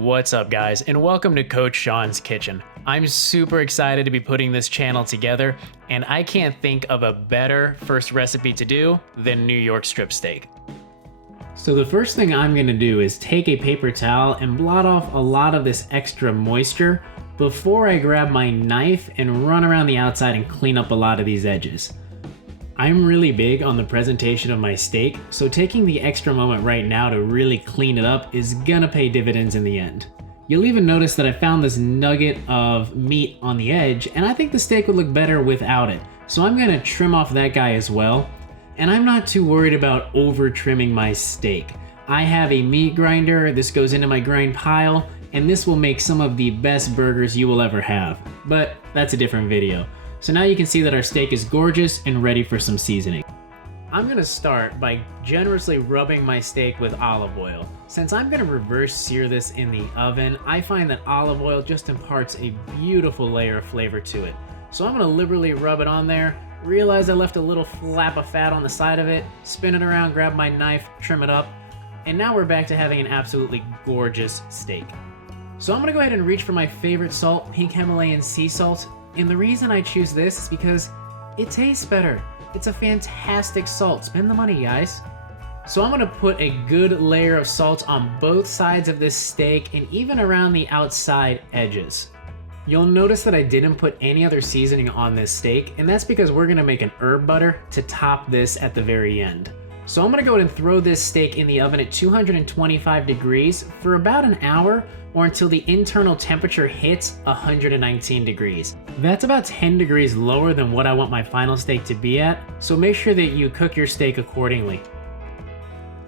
What's up guys, and welcome to Coach Sean's Kitchen. I'm super excited to be putting this channel together, and I can't think of a better first recipe to do than New York strip steak. So the first thing I'm gonna do is take a paper towel and blot off a lot of this extra moisture before I grab my knife and run around the outside and clean up a lot of these edges. I'm really big on the presentation of my steak, so taking the extra moment right now to really clean it up is gonna pay dividends in the end. You'll even notice that I found this nugget of meat on the edge, and I think the steak would look better without it. So I'm gonna trim off that guy as well. And I'm not too worried about over trimming my steak. I have a meat grinder, this goes into my grind pile, and this will make some of the best burgers you will ever have. But that's a different video. So now you can see that our steak is gorgeous and ready for some seasoning. I'm gonna start by generously rubbing my steak with olive oil. Since I'm gonna reverse sear this in the oven, I find that olive oil just imparts a beautiful layer of flavor to it. So I'm gonna liberally rub it on there, realize I left a little flap of fat on the side of it, spin it around, grab my knife, trim it up, and now we're back to having an absolutely gorgeous steak. So I'm gonna go ahead and reach for my favorite salt, pink Himalayan sea salt. And the reason I choose this is because it tastes better. It's a fantastic salt. Spend the money, guys. So I'm gonna put a good layer of salt on both sides of this steak and even around the outside edges. You'll notice that I didn't put any other seasoning on this steak, and that's because we're gonna make an herb butter to top this at the very end. So I'm gonna go ahead and throw this steak in the oven at 225 degrees for about an hour, or until the internal temperature hits 119 degrees. That's about 10 degrees lower than what I want my final steak to be at, so make sure that you cook your steak accordingly.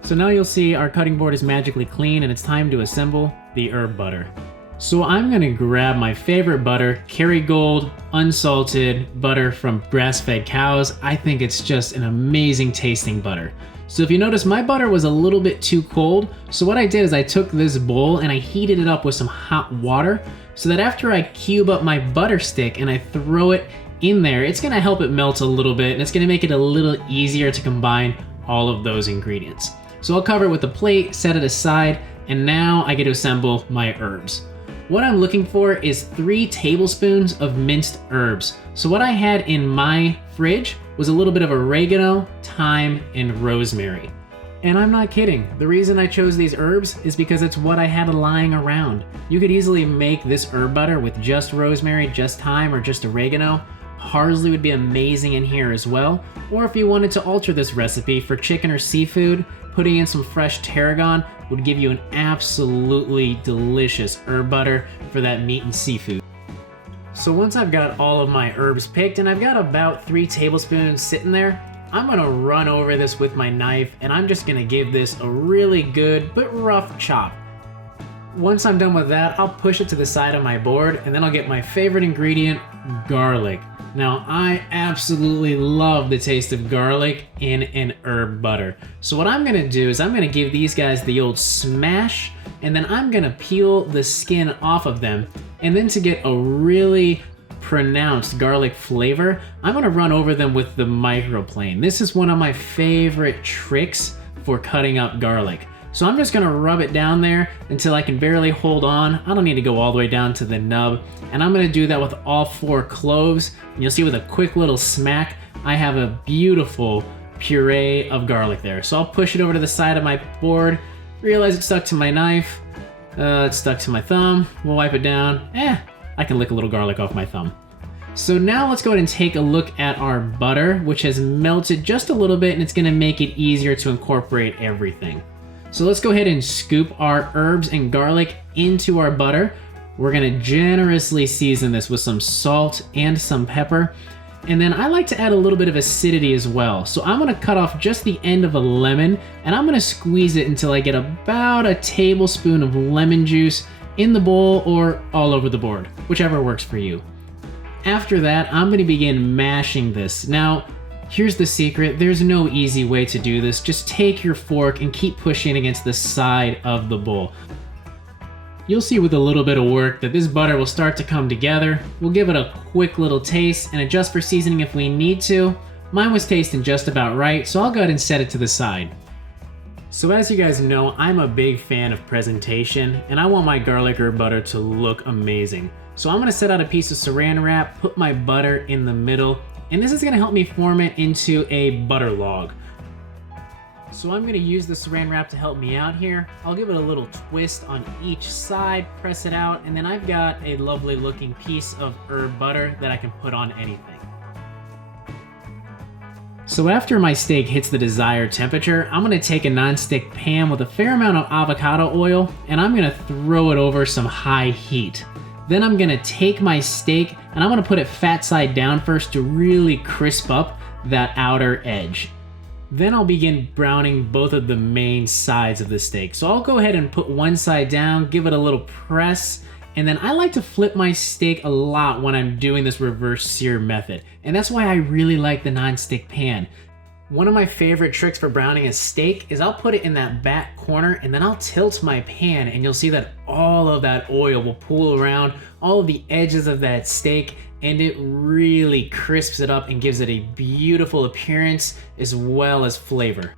So now you'll see our cutting board is magically clean and it's time to assemble the herb butter. So I'm gonna grab my favorite butter, Kerrygold unsalted butter from grass-fed cows. I think it's just an amazing tasting butter. So if you notice, my butter was a little bit too cold. So what I did is I took this bowl and I heated it up with some hot water so that after I cube up my butter stick and I throw it in there, it's gonna help it melt a little bit and it's gonna make it a little easier to combine all of those ingredients. So I'll cover it with a plate, set it aside, and now I get to assemble my herbs. What I'm looking for is 3 tablespoons of minced herbs. So what I had in my fridge was a little bit of oregano, thyme, and rosemary. And I'm not kidding. The reason I chose these herbs is because it's what I had lying around. You could easily make this herb butter with just rosemary, just thyme, or just oregano. Parsley would be amazing in here as well. Or if you wanted to alter this recipe for chicken or seafood, putting in some fresh tarragon would give you an absolutely delicious herb butter for that meat and seafood. So once I've got all of my herbs picked and I've got about 3 tablespoons sitting there, I'm gonna run over this with my knife and I'm just gonna give this a really good but rough chop. Once I'm done with that, I'll push it to the side of my board and then I'll get my favorite ingredient, garlic. Now, I absolutely love the taste of garlic in an herb butter. So what I'm gonna do is I'm gonna give these guys the old smash, and then I'm gonna peel the skin off of them. And then to get a really pronounced garlic flavor, I'm gonna run over them with the microplane. This is one of my favorite tricks for cutting up garlic. So I'm just gonna rub it down there until I can barely hold on. I don't need to go all the way down to the nub. And I'm gonna do that with all 4 cloves. And you'll see with a quick little smack, I have a beautiful puree of garlic there. So I'll push it over to the side of my board, realize it stuck to my knife, it's stuck to my thumb, we'll wipe it down. I can lick a little garlic off my thumb. So now let's go ahead and take a look at our butter, which has melted just a little bit and it's gonna make it easier to incorporate everything. So let's go ahead and scoop our herbs and garlic into our butter. We're gonna generously season this with some salt and some pepper. And then I like to add a little bit of acidity as well. So I'm gonna cut off just the end of a lemon and I'm gonna squeeze it until I get about a tablespoon of lemon juice in the bowl or all over the board, whichever works for you. After that, I'm gonna begin mashing this. Now, here's the secret, there's no easy way to do this. Just take your fork and keep pushing against the side of the bowl. You'll see with a little bit of work that this butter will start to come together. We'll give it a quick little taste and adjust for seasoning if we need to. Mine was tasting just about right, so I'll go ahead and set it to the side. So as you guys know, I'm a big fan of presentation, and I want my garlic herb butter to look amazing. So I'm gonna set out a piece of saran wrap, put my butter in the middle, and this is gonna help me form it into a butter log. So I'm gonna use the saran wrap to help me out here. I'll give it a little twist on each side, press it out, and then I've got a lovely looking piece of herb butter that I can put on anything. So after my steak hits the desired temperature, I'm gonna take a non-stick pan with a fair amount of avocado oil, and I'm gonna throw it over some high heat. Then I'm gonna take my steak and I'm gonna put it fat side down first to really crisp up that outer edge. Then I'll begin browning both of the main sides of the steak. So I'll go ahead and put one side down, give it a little press, and then I like to flip my steak a lot when I'm doing this reverse sear method. And that's why I really like the non-stick pan. One of my favorite tricks for browning a steak is I'll put it in that back corner and then I'll tilt my pan, and you'll see that all of that oil will pool around all of the edges of that steak, and it really crisps it up and gives it a beautiful appearance as well as flavor.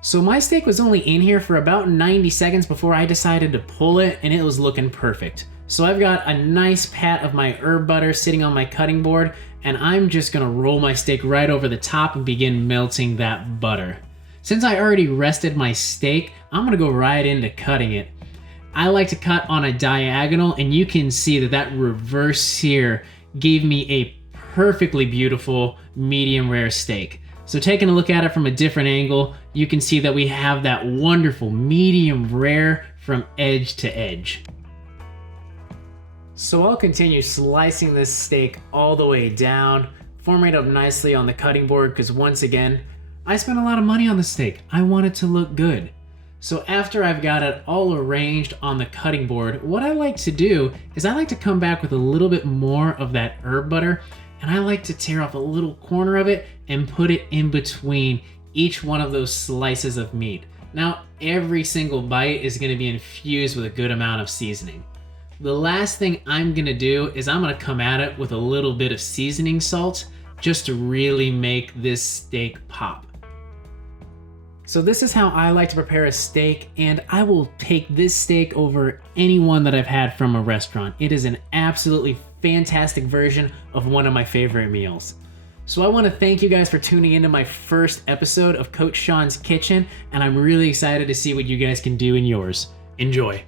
So my steak was only in here for about 90 seconds before I decided to pull it, and it was looking perfect. So I've got a nice pat of my herb butter sitting on my cutting board, and I'm just gonna roll my steak right over the top and begin melting that butter. Since I already rested my steak, I'm gonna go right into cutting it. I like to cut on a diagonal, and you can see that that reverse sear gave me a perfectly beautiful medium rare steak. So taking a look at it from a different angle, you can see that we have that wonderful medium rare from edge to edge. So I'll continue slicing this steak all the way down, forming it up nicely on the cutting board, because once again, I spent a lot of money on the steak. I want it to look good. So after I've got it all arranged on the cutting board, what I like to do is I like to come back with a little bit more of that herb butter, and I like to tear off a little corner of it and put it in between each one of those slices of meat. Now, every single bite is gonna be infused with a good amount of seasoning. The last thing I'm gonna do is I'm gonna come at it with a little bit of seasoning salt just to really make this steak pop. So this is how I like to prepare a steak, and I will take this steak over any one that I've had from a restaurant. It is an absolutely fantastic version of one of my favorite meals. So I want to thank you guys for tuning into my first episode of Coach Sean's Kitchen, and I'm really excited to see what you guys can do in yours. Enjoy.